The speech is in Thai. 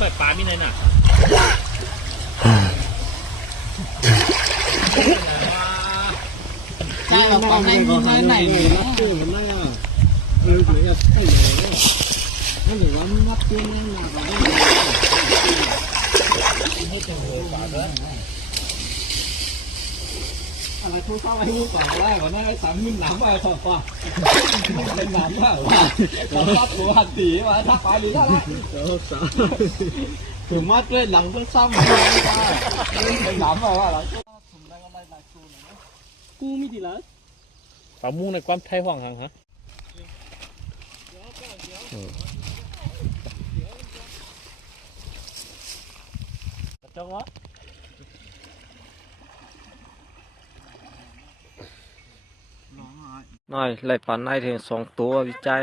ปล่อยปลาไม่ไหนน่ะใช่เราปลาในมือไหนรับตื้อมันได้อ่ะหรือใช่เลยนั่นหรือว่ามัดตื้อนั่นมาแบบนี้ให้เจอปลาด้วยอะไรทุกข้าวให้ลูกปลาได้ก่อนนะไอ้สามมิลหนามไปถอดปลาเป็นหนามได้หรอปลาตัวหันตีมาถ้าปลาดีได้ถึงมัดด้วยหลังต้นซ้ำไม่ได้เป็นหนามไปว่าหลังกูมีดีแล้วปลามุ้งในความไทยห่วงหังฮะจังวะน้อยไล่ปลาในถึง2 ตัววิจัย